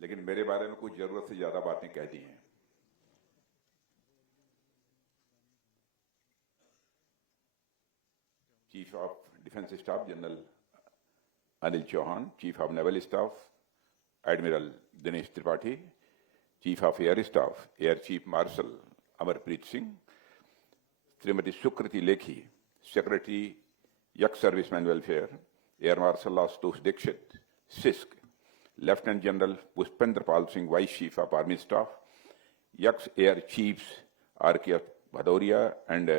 लेकिन मेरे बारे में कुछ जरूरत से ज्यादा बातें कह दी हैं। Chief of defence staff general Anil Chauhan, chief of naval staff admiral Dinesh Tripathi, chief of air staff air chief marshal Amarpreet Singh, Shrimati Sukriti Lekhi, secretary ex servicemen welfare air marshal Ashutosh Dikshit सिस्क, lieutenant general Pushpendra Pal Singh, vice chief of army staff, ex air chiefs R K. Bhadauria and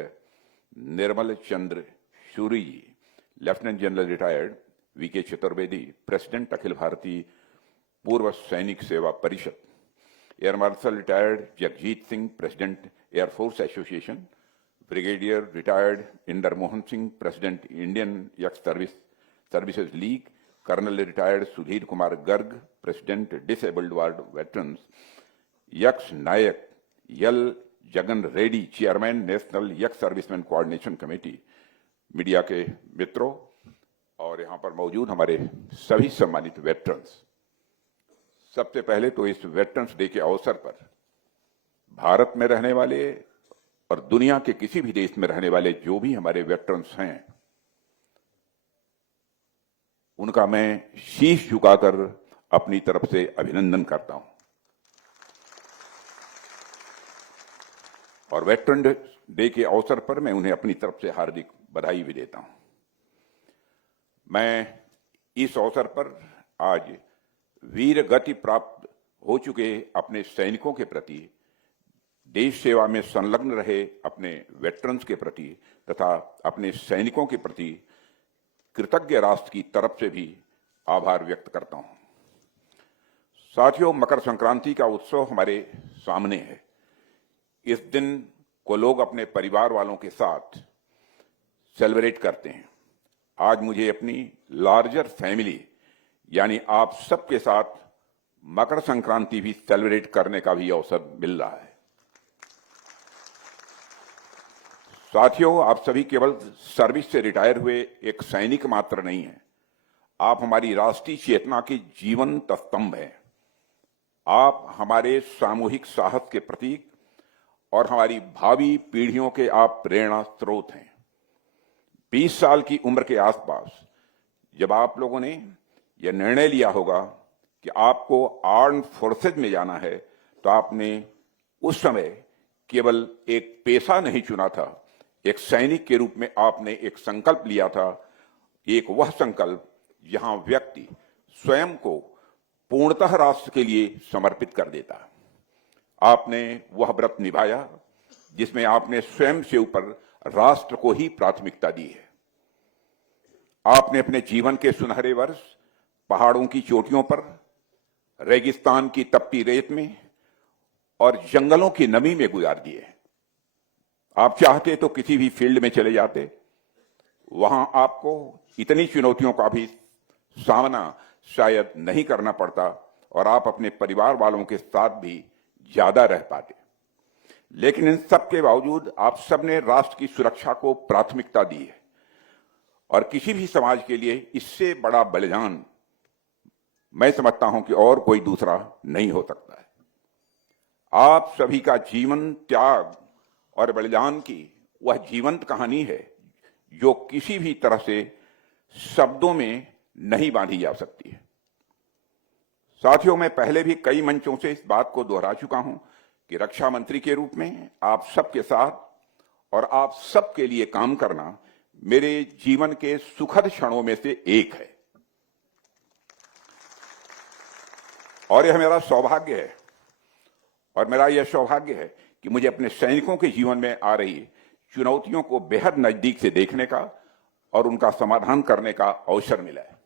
Nirmal Chandra Shuri ji, lieutenant general retired V K. Chaturvedi, president Akhil Bharatiya Purva Sainik सेवा परिषद, air marshal retired Jagjit Singh, president air force association, brigadier retired Inder Mohan Singh, president Indian ex services league, colonel retired Sudhir Kumar Garg, president disabled war veterans, ex Naik L Jagan Reddy, chairman national ex servicemen coordination committee, media के मित्रों और यहाँ पर मौजूद हमारे सभी सम्मानित वेटरन्स, सबसे पहले तो इस वेटरन्स डे के अवसर पर भारत में रहने वाले और दुनिया के किसी भी देश में रहने वाले जो भी हमारे वेटरन्स हैं, उनका मैं शीश झुकाकर अपनी तरफ से अभिनंदन करता हूं और वेटरन डे के अवसर पर मैं उन्हें अपनी तरफ से हार्दिक बधाई भी देता हूं। मैं इस अवसर पर आज वीर गति प्राप्त हो चुके अपने सैनिकों के प्रति, देश सेवा में संलग्न रहे अपने वेटरन्स के प्रति तथा अपने सैनिकों के प्रति कृतज्ञ राष्ट्र की तरफ से भी आभार व्यक्त करता हूं। साथियों, मकर संक्रांति का उत्सव हमारे सामने है। इस दिन को लोग अपने परिवार वालों के साथ सेलिब्रेट करते हैं। आज मुझे अपनी लार्जर फैमिली यानी आप सबके साथ मकर संक्रांति भी सेलिब्रेट करने का भी अवसर मिल रहा है। साथियों, आप सभी केवल सर्विस से रिटायर हुए एक सैनिक मात्र नहीं हैं, आप हमारी राष्ट्रीय चेतना के जीवंत स्तंभ हैं। आप हमारे सामूहिक साहस के प्रतीक और हमारी भावी पीढ़ियों के आप प्रेरणा स्रोत हैं। 20 साल की उम्र के आसपास जब आप लोगों ने यह निर्णय लिया होगा कि आपको आर्म्ड फोर्सेज में जाना है, तो आपने उस समय केवल एक पेशा नहीं चुना था, एक सैनिक के रूप में आपने एक संकल्प लिया था। एक वह संकल्प जहां व्यक्ति स्वयं को पूर्णतः राष्ट्र के लिए समर्पित कर देता। आपने वह व्रत निभाया जिसमें आपने स्वयं से ऊपर राष्ट्र को ही प्राथमिकता दी है। आपने अपने जीवन के सुनहरे वर्ष पहाड़ों की चोटियों पर, रेगिस्तान की तपती रेत में और जंगलों की नमी में गुजार दिए। आप चाहते तो किसी भी फील्ड में चले जाते, वहां आपको इतनी चुनौतियों का भी सामना शायद नहीं करना पड़ता और आप अपने परिवार वालों के साथ भी ज्यादा रह पाते। लेकिन इन सब के बावजूद आप सबने राष्ट्र की सुरक्षा को प्राथमिकता दी है और किसी भी समाज के लिए इससे बड़ा बलिदान मैं समझता हूं कि और कोई दूसरा नहीं हो सकता है। आप सभी का जीवन, त्याग और बलिदान की वह जीवंत कहानी है जो किसी भी तरह से शब्दों में नहीं बांधी जा सकती है। साथियों, मैं पहले भी कई मंचों से इस बात को दोहरा चुका हूं कि रक्षा मंत्री के रूप में आप सबके साथ और आप सबके लिए काम करना मेरे जीवन के सुखद क्षणों में से एक है और यह मेरा सौभाग्य है और मेरा यह सौभाग्य है कि मुझे अपने सैनिकों के जीवन में आ रही चुनौतियों को बेहद नजदीक से देखने का और उनका समाधान करने का अवसर मिला है।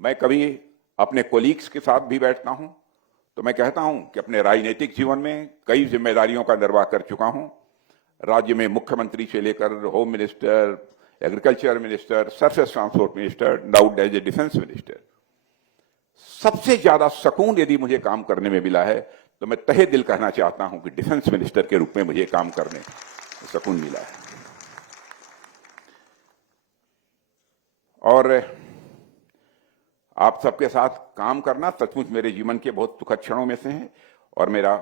मैं कभी अपने कोलीग्स के साथ भी बैठता हूं तो मैं कहता हूं कि अपने राजनीतिक जीवन में कई जिम्मेदारियों का निर्वाह कर चुका हूं। राज्य में मुख्यमंत्री से लेकर home minister, agriculture minister, surface transport minister, now as a defence minister. सबसे ज्यादा सुकून यदि मुझे काम करने में मिला है तो मैं तहे दिल कहना चाहता हूं कि डिफेंस मिनिस्टर के रूप में मुझे काम करने में सुकून मिला है। और आप सबके साथ काम करना सचमुच मेरे जीवन के बहुत सुखद क्षणों में से है और मेरा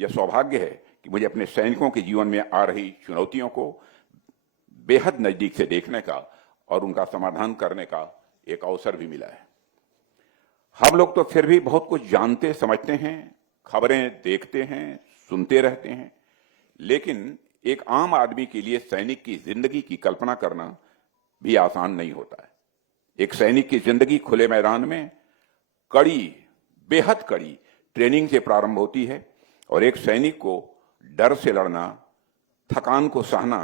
यह सौभाग्य है कि मुझे अपने सैनिकों के जीवन में आ रही चुनौतियों को बेहद नजदीक से देखने का और उनका समाधान करने का एक अवसर भी मिला है। हम लोग तो फिर भी बहुत कुछ जानते समझते हैं, खबरें देखते हैं, सुनते रहते हैं, लेकिन एक आम आदमी के लिए सैनिक की जिंदगी की कल्पना करना भी आसान नहीं होता है। एक सैनिक की जिंदगी खुले मैदान में बेहद कड़ी ट्रेनिंग से प्रारंभ होती है और एक सैनिक को डर से लड़ना, थकान को सहना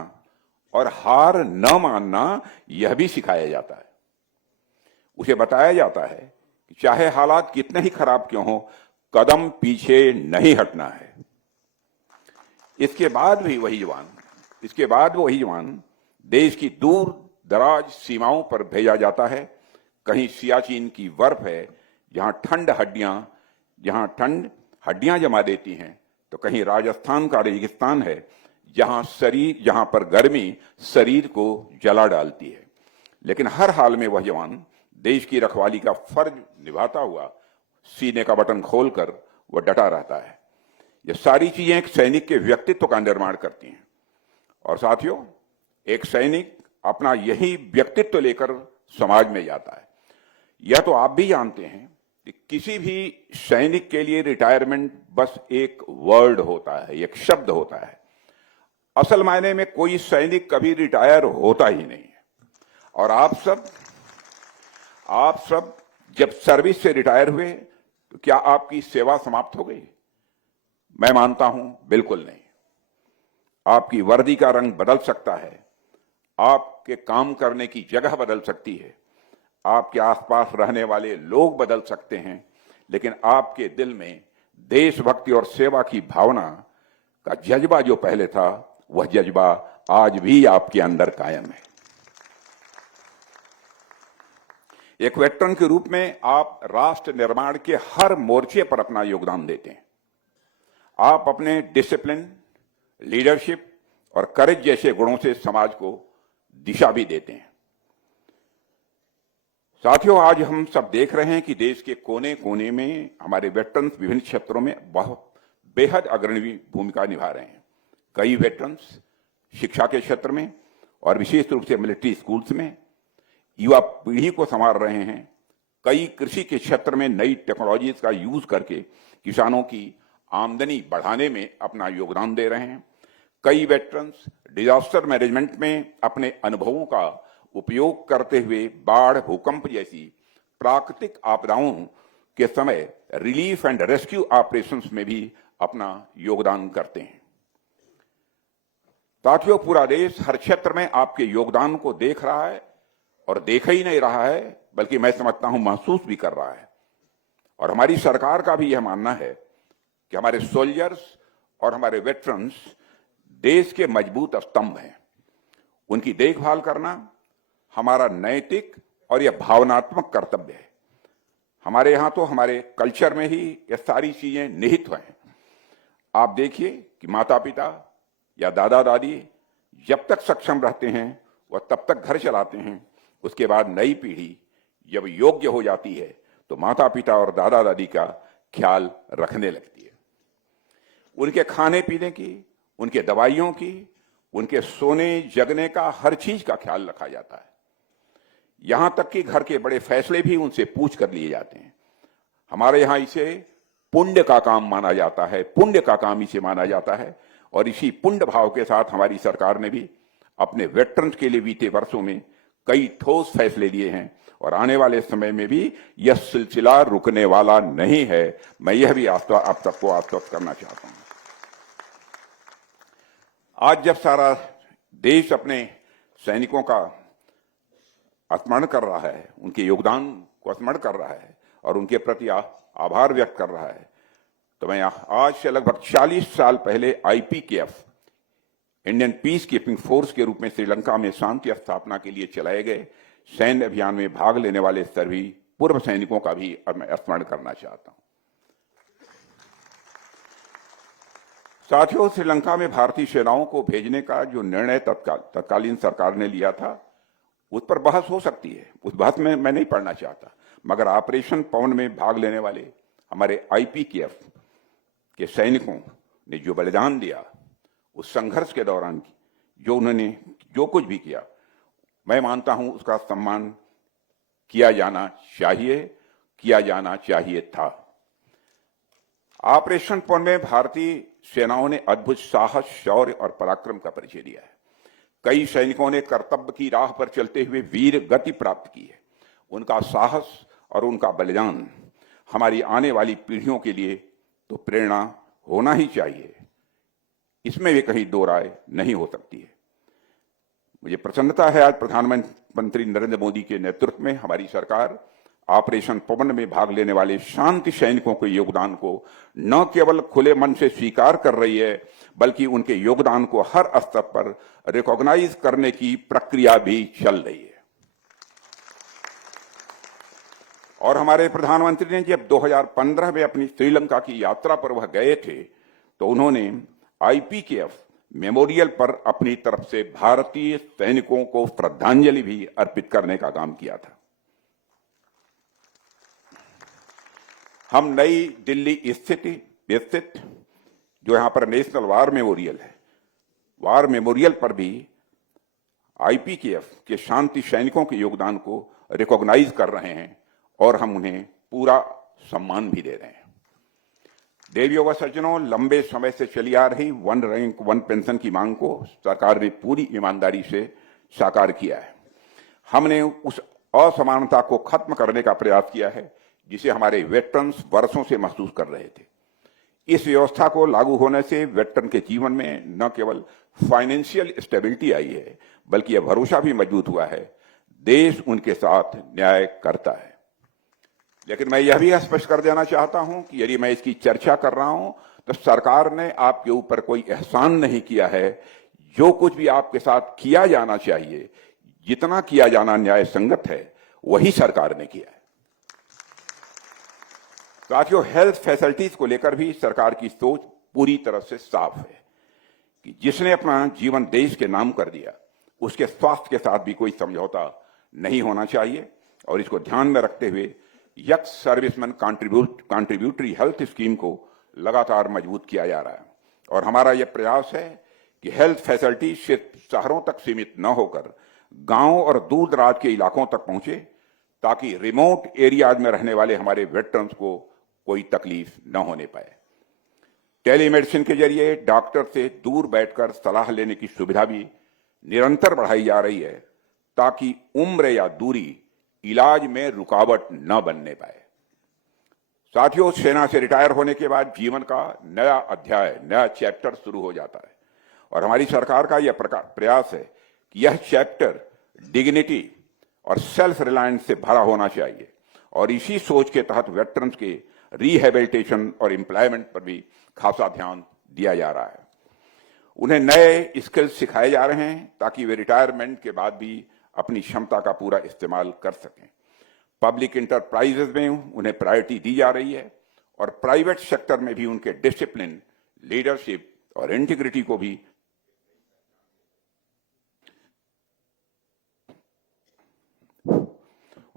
और हार न मानना यह भी सिखाया जाता है। उसे बताया जाता है कि चाहे हालात कितने ही खराब क्यों हो, कदम पीछे नहीं हटना है। इसके बाद वही जवान देश की दूर दराज सीमाओं पर भेजा जाता है। कहीं सियाचिन की बर्फ है जहां ठंड हड्डियां जमा देती हैं, तो कहीं राजस्थान का रेगिस्तान है जहां पर गर्मी शरीर को जला डालती है। लेकिन हर हाल में वह जवान देश की रखवाली का फर्ज निभाता हुआ सीने का बटन खोलकर वह डटा रहता है। ये सारी चीजें एक सैनिक के व्यक्तित्व का निर्माण करती हैं। और साथियों, एक सैनिक अपना यही व्यक्तित्व लेकर समाज में जाता है। यह तो आप भी जानते हैं कि किसी भी सैनिक के लिए रिटायरमेंट बस एक वर्ड होता है, एक शब्द होता है। असल मायने में कोई सैनिक कभी रिटायर होता ही नहीं है। और आप सब जब सर्विस से रिटायर हुए तो क्या आपकी सेवा समाप्त हो गई? मैं मानता हूं बिल्कुल नहीं। आपकी वर्दी का रंग बदल सकता है, आपके काम करने की जगह बदल सकती है, आपके आसपास रहने वाले लोग बदल सकते हैं, लेकिन आपके दिल में देशभक्ति और सेवा की भावना का जज्बा जो पहले था, वह जज्बा आज भी आपके अंदर कायम है। एक वेटरन के रूप में आप राष्ट्र निर्माण के हर मोर्चे पर अपना योगदान देते हैं। आप अपने डिसिप्लिन, लीडरशिप और करेज जैसे गुणों से समाज को दिशा भी देते हैं। साथियों, आज हम सब देख रहे हैं कि देश के कोने कोने में हमारे वेटरन्स विभिन्न क्षेत्रों में बेहद अग्रणी भूमिका निभा रहे हैं। कई वेटरन्स शिक्षा के क्षेत्र में और विशेष रूप से मिलिट्री स्कूल्स में युवा पीढ़ी को संभाल रहे हैं। कई कृषि के क्षेत्र में नई टेक्नोलॉजीज का यूज करके किसानों की आमदनी बढ़ाने में अपना योगदान दे रहे हैं। कई वेटरन्स डिजास्टर मैनेजमेंट में अपने अनुभवों का उपयोग करते हुए बाढ़, भूकंप जैसी प्राकृतिक आपदाओं के समय रिलीफ एंड रेस्क्यू ऑपरेशंस में भी अपना योगदान करते हैं। साथियों, पूरा देश हर क्षेत्र में आपके योगदान को देख रहा है और देख ही नहीं रहा है, बल्कि मैं समझता हूं महसूस भी कर रहा है। और हमारी सरकार का भी यह मानना है कि हमारे सोल्जर्स और हमारे वेटरन्स देश के मजबूत स्तंभ हैं। उनकी देखभाल करना हमारा नैतिक और यह भावनात्मक कर्तव्य है। हमारे यहां तो हमारे कल्चर में ही ये सारी चीजें निहित हैं। आप देखिए कि माता पिता या दादा दादी जब तक सक्षम रहते हैं वह तब तक घर चलाते हैं। उसके बाद नई पीढ़ी जब योग्य हो जाती है तो माता पिता और दादा दादी का ख्याल रखने लगती है। उनके खाने पीने की, उनके दवाइयों की, उनके सोने जगने का, हर चीज का ख्याल रखा जाता है। यहां तक कि घर के बड़े फैसले भी उनसे पूछ कर लिए जाते हैं। हमारे यहां इसे पुण्य का काम माना जाता है, पुण्य का काम इसे माना जाता है। और इसी पुण्य भाव के साथ हमारी सरकार ने भी अपने वेटरन्स के लिए बीते वर्षों में कई ठोस फैसले लिए हैं और आने वाले समय में भी यह सिलसिला रुकने वाला नहीं है। मैं यह भी आप सबको आश्वस्त करना चाहता हूं। आज जब सारा देश अपने सैनिकों का स्मरण कर रहा है, उनके योगदान को स्मरण कर रहा है और उनके प्रति आभार व्यक्त कर रहा है, तो मैं आज से लगभग 40 साल पहले IPKF, Indian peace keeping force के रूप में श्रीलंका में शांति स्थापना के लिए चलाए गए सैन्य अभियान में भाग लेने वाले सभी पूर्व सैनिकों का भी मैं स्मरण करना चाहता हूं। साथियों, श्रीलंका में भारतीय सेनाओं को भेजने का जो निर्णय तत्कालीन सरकार ने लिया था, उस पर बहस हो सकती है। उस बहस में मैं नहीं पढ़ना चाहता। मगर ऑपरेशन पवन में भाग लेने वाले हमारे आईपीकेएफ के सैनिकों ने जो बलिदान दिया, उस संघर्ष के दौरान जो उन्होंने जो कुछ भी किया, मैं मानता हूं उसका सम्मान किया जाना चाहिए था। ऑपरेशन पवन में भारतीय सेनाओं ने अद्भुत साहस, शौर्य और पराक्रम का परिचय दिया है। कई सैनिकों ने कर्तव्य की राह पर चलते हुए वीर गति प्राप्त की है। उनका साहस और उनका बलिदान हमारी आने वाली पीढ़ियों के लिए तो प्रेरणा होना ही चाहिए, इसमें भी कहीं दो राय नहीं हो सकती है। मुझे प्रसन्नता है आज प्रधानमंत्री नरेंद्र मोदी के नेतृत्व में हमारी सरकार ऑपरेशन पवन में भाग लेने वाले शांति सैनिकों के योगदान को न केवल खुले मन से स्वीकार कर रही है, बल्कि उनके योगदान को हर स्तर पर रिकॉग्नाइज करने की प्रक्रिया भी चल रही है। और हमारे प्रधानमंत्री ने जब 2015 में अपनी श्रीलंका की यात्रा पर वह गए थे, तो उन्होंने आईपीकेएफ मेमोरियल पर अपनी तरफ से भारतीय सैनिकों को श्रद्धांजलि भी अर्पित करने का काम किया था। हम नई दिल्ली स्थित जो यहां पर नेशनल वार मेमोरियल है, वार मेमोरियल पर भी आईपीकेएफ के शांति सैनिकों के योगदान को रिकॉग्नाइज कर रहे हैं और हम उन्हें पूरा सम्मान भी दे रहे हैं। देवियों व सज्जनों, लंबे समय से चली आ रही वन रैंक वन पेंशन की मांग को सरकार ने पूरी ईमानदारी से साकार किया है। हमने उस असमानता को खत्म करने का प्रयास किया है जिसे हमारे वेटरन्स वर्षों से महसूस कर रहे थे। इस व्यवस्था को लागू होने से वेटरन के जीवन में न केवल फाइनेंशियल स्टेबिलिटी आई है, बल्कि यह भरोसा भी मजबूत हुआ है, देश उनके साथ न्याय करता है। लेकिन मैं यह भी स्पष्ट कर देना चाहता हूं कि यदि मैं इसकी चर्चा कर रहा हूं तो सरकार ने आपके ऊपर कोई एहसान नहीं किया है। जो कुछ भी आपके साथ किया जाना चाहिए, जितना किया जाना न्याय संगत है, वही सरकार ने किया है। साथियों, हेल्थ फैसिलिटीज को लेकर भी सरकार की सोच पूरी तरह से साफ है कि जिसने अपना जीवन देश के नाम कर दिया, उसके स्वास्थ्य के साथ भी कोई समझौता नहीं होना चाहिए। और इसको ध्यान में रखते हुए x serviceman contributory health scheme को लगातार मजबूत किया जा रहा है। और हमारा यह प्रयास है कि हेल्थ फैसिलिटी सिर्फ शहरों तक सीमित न होकर गांव और दूर दराज के इलाकों तक पहुंचे, ताकि रिमोट एरियाज में रहने वाले हमारे वेटरन्स को कोई तकलीफ न होने पाए। टेलीमेडिसिन के जरिए डॉक्टर से दूर बैठकर सलाह लेने की सुविधा भी निरंतर बढ़ाई जा रही है, ताकि उम्र या दूरी इलाज में रुकावट न बनने पाए। साथियों, सेना से रिटायर होने के बाद जीवन का नया अध्याय, नया चैप्टर शुरू हो जाता है और हमारी सरकार का यह प्रयास है कि यह चैप्टर डिग्निटी और सेल्फ रिलायंस से भरा होना चाहिए। और इसी सोच के तहत वेटरन्स के रिहेबिलिटेशन और एम्प्लॉयमेंट पर भी खासा ध्यान दिया जा रहा है। उन्हें नए स्किल्स सिखाए जा रहे हैं ताकि वे रिटायरमेंट के बाद भी अपनी क्षमता का पूरा इस्तेमाल कर सकें। पब्लिक इंटरप्राइजेज में उन्हें प्रायोरिटी दी जा रही है और प्राइवेट सेक्टर में भी उनके डिसिप्लिन, लीडरशिप और इंटीग्रिटी को भी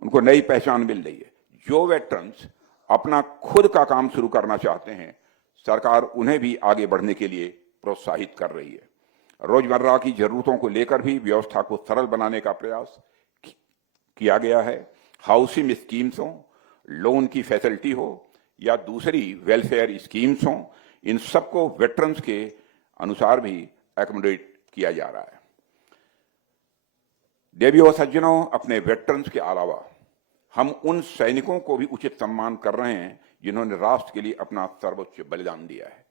उनको नई पहचान मिल रही है। जो वेटरन्स अपना खुद का काम शुरू करना चाहते हैं, सरकार उन्हें भी आगे बढ़ने के लिए प्रोत्साहित कर रही है। रोजमर्रा की जरूरतों को लेकर भी व्यवस्था को सरल बनाने का प्रयास किया गया है। हाउसिंग स्कीम्स हो, लोन की फैसिलिटी हो या दूसरी वेलफेयर स्कीम्स हो, इन सबको वेटरन्स के अनुसार भी एकोमोडेट किया जा रहा है। देवियों और सज्जनों, अपने वेटरन्स के अलावा हम उन सैनिकों को भी उचित सम्मान कर रहे हैं जिन्होंने राष्ट्र के लिए अपना सर्वोच्च बलिदान दिया है।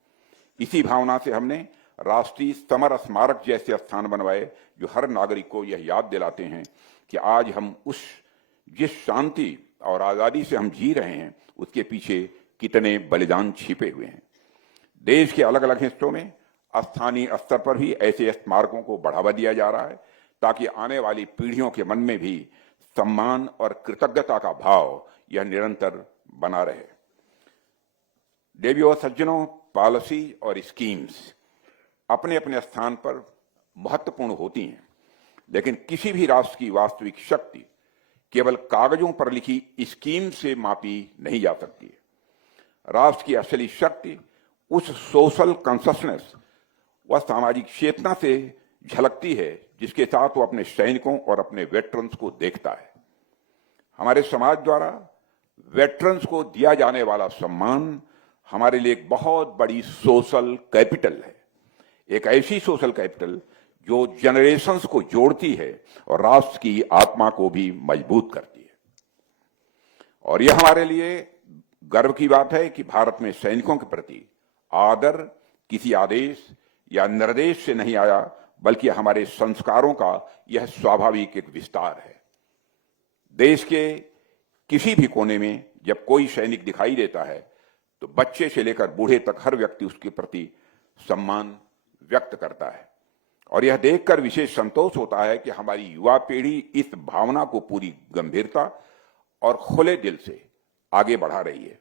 इसी भावना से हमने राष्ट्रीय समर स्मारक जैसे स्थान बनवाए जो हर नागरिक को यह याद दिलाते हैं कि आज हम जिस शांति और आजादी से हम जी रहे हैं, उसके पीछे कितने बलिदान छिपे हुए हैं। देश के अलग अलग हिस्सों में स्थानीय स्तर पर भी ऐसे स्मारकों को बढ़ावा दिया जा रहा है ताकि आने वाली पीढ़ियों के मन में भी सम्मान और कृतज्ञता का भाव यह निरंतर बना रहे। देवियों और सज्जनों, पॉलिसी और स्कीम्स अपने अपने स्थान पर महत्वपूर्ण होती हैं, लेकिन किसी भी राष्ट्र की वास्तविक शक्ति केवल कागजों पर लिखी स्कीम से मापी नहीं जा सकती है। राष्ट्र की असली शक्ति उस सोशल कॉन्शसनेस व सामाजिक चेतना से झलकती है जिसके साथ वो अपने सैनिकों और अपने वेटरन्स को देखता है। हमारे समाज द्वारा वेटरन्स को दिया जाने वाला सम्मान हमारे लिए एक बहुत बड़ी सोशल कैपिटल है, एक ऐसी सोशल कैपिटल जो जनरेशंस को जोड़ती है और राष्ट्र की आत्मा को भी मजबूत करती है। और यह हमारे लिए गर्व की बात है कि भारत में सैनिकों के प्रति आदर किसी आदेश या निर्देश से नहीं आया, बल्कि हमारे संस्कारों का यह स्वाभाविक एक विस्तार है। देश के किसी भी कोने में जब कोई सैनिक दिखाई देता है तो बच्चे से लेकर बूढ़े तक हर व्यक्ति उसके प्रति सम्मान व्यक्त करता है। और यह देखकर विशेष संतोष होता है कि हमारी युवा पीढ़ी इस भावना को पूरी गंभीरता और खुले दिल से आगे बढ़ा रही है।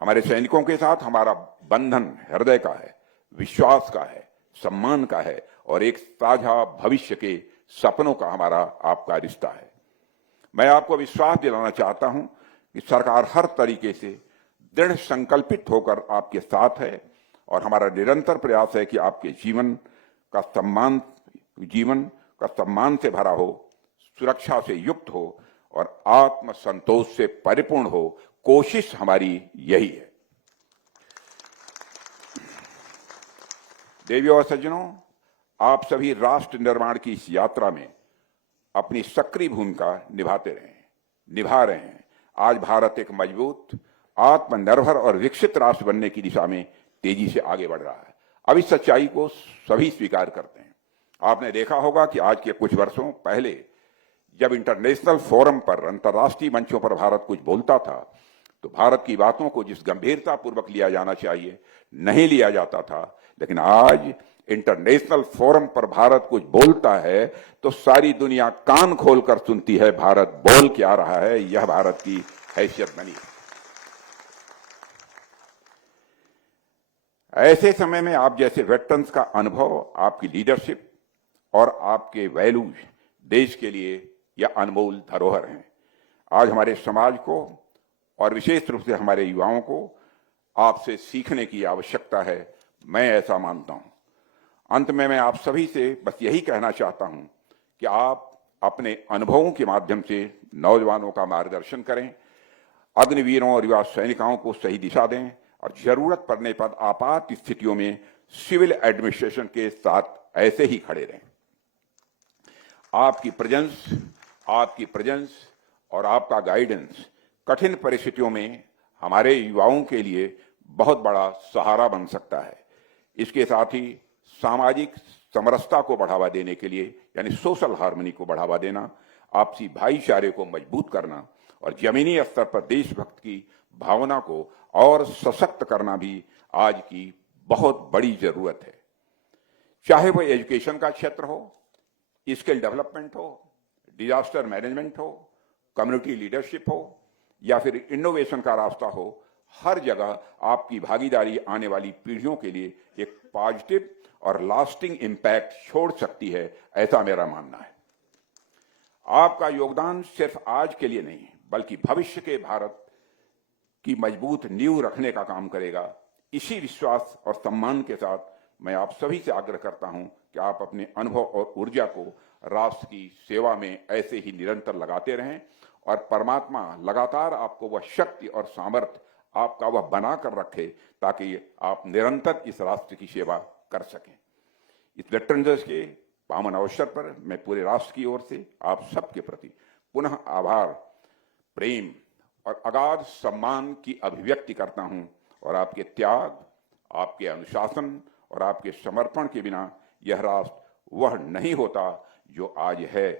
हमारे सैनिकों के साथ हमारा बंधन हृदय का है, विश्वास का है, सम्मान का है और एक साझा भविष्य के सपनों का हमारा आपका रिश्ता है। मैं आपको विश्वास दिलाना चाहता हूं कि सरकार हर तरीके से दृढ़ संकल्पित होकर आपके साथ है और हमारा निरंतर प्रयास है कि आपके जीवन का सम्मान से भरा हो, सुरक्षा से युक्त हो और आत्म संतोष से परिपूर्ण हो। कोशिश हमारी यही है। देवियों और सज्जनों, आप सभी राष्ट्र निर्माण की इस यात्रा में अपनी सक्रिय भूमिका निभा रहे हैं। आज भारत एक मजबूत, आत्मनिर्भर और विकसित राष्ट्र बनने की दिशा में तेजी से आगे बढ़ रहा है। अब इस सच्चाई को सभी स्वीकार करते हैं। आपने देखा होगा कि आज के कुछ वर्षों पहले जब इंटरनेशनल फोरम पर, अंतर्राष्ट्रीय मंचों पर भारत कुछ बोलता था तो भारत की बातों को जिस गंभीरता पूर्वक लिया जाना चाहिए नहीं लिया जाता था, लेकिन आज इंटरनेशनल फोरम पर भारत कुछ बोलता है तो सारी दुनिया कान खोलकर सुनती है भारत बोल क्या रहा है। यह भारत की हैसियत बनी है। ऐसे समय में आप जैसे वेटरन्स का अनुभव, आपकी लीडरशिप और आपके वैल्यूज देश के लिए यह अनमोल धरोहर हैं। आज हमारे समाज को और विशेष रूप से हमारे युवाओं को आपसे सीखने की आवश्यकता है, मैं ऐसा मानता हूं। अंत में मैं आप सभी से बस यही कहना चाहता हूं कि आप अपने अनुभवों के माध्यम से नौजवानों का मार्गदर्शन करें, अग्निवीरों और युवा सैनिकों को सही दिशा दें और जरूरत पड़ने पर आपात स्थितियों में सिविल एडमिनिस्ट्रेशन के साथ ऐसे ही खड़े रहें। आपकी प्रेजेंस और आपका गाइडेंस कठिन परिस्थितियों में हमारे युवाओं के लिए बहुत बड़ा सहारा बन सकता है। इसके साथ ही सामाजिक समरसता को बढ़ावा देने के लिए, यानी सोशल हार्मनी को बढ़ावा देना, आपसी भाईचारे को मजबूत करना और जमीनी स्तर पर देशभक्त की भावना को और सशक्त करना भी आज की बहुत बड़ी जरूरत है। चाहे वो एजुकेशन का क्षेत्र हो, स्किल डेवलपमेंट हो, डिजास्टर मैनेजमेंट हो, कम्युनिटी लीडरशिप हो या फिर इनोवेशन का रास्ता हो, हर जगह आपकी भागीदारी आने वाली पीढ़ियों के लिए एक पॉजिटिव और लास्टिंग इम्पैक्ट छोड़ सकती है, ऐसा मेरा मानना है। आपका योगदान सिर्फ आज के लिए नहीं बल्कि भविष्य के भारत की मजबूत नींव रखने का काम करेगा। इसी विश्वास और सम्मान के साथ मैं आप सभी से आग्रह करता हूं कि आप अपने अनुभव और ऊर्जा को राष्ट्र की सेवा में ऐसे ही निरंतर लगाते रहें और परमात्मा लगातार आपको वह शक्ति और सामर्थ्य आपका वह बना कर रखे ताकि आप निरंतर इस राष्ट्र की सेवा कर सकें। इस वेटरन्स डे के पावन अवसर पर मैं पूरे राष्ट्र की ओर से आप सबके प्रति पुनः आभार, प्रेम और अगाध सम्मान की अभिव्यक्ति करता हूं और आपके त्याग, आपके अनुशासन और आपके समर्पण के बिना यह राष्ट्र वह नहीं होता जो आज है।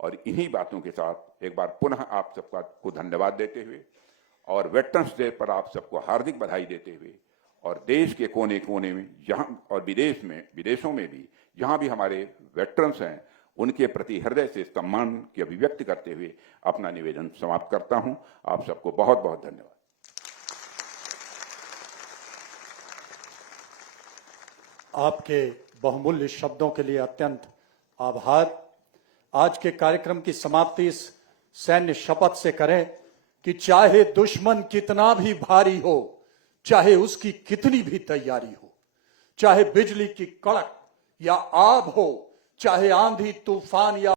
और इन्हीं बातों के साथ एक बार पुनः आप सबका को धन्यवाद देते हुए और वेटरन्स डे पर आप सबको हार्दिक बधाई देते हुए और देश के कोने कोने में जहां और विदेशों में भी जहां भी हमारे वेटरन्स हैं उनके प्रति हृदय से सम्मान की अभिव्यक्ति करते हुए अपना निवेदन समाप्त करता हूं। आप सबको बहुत बहुत धन्यवाद। आपके बहुमूल्य शब्दों के लिए अत्यंत आभार। आज के कार्यक्रम की समाप्ति इस सैन्य शपथ से करें कि चाहे दुश्मन कितना भी भारी हो, चाहे उसकी कितनी भी तैयारी हो, चाहे बिजली की कड़क या आग हो, चाहे आंधी तूफान या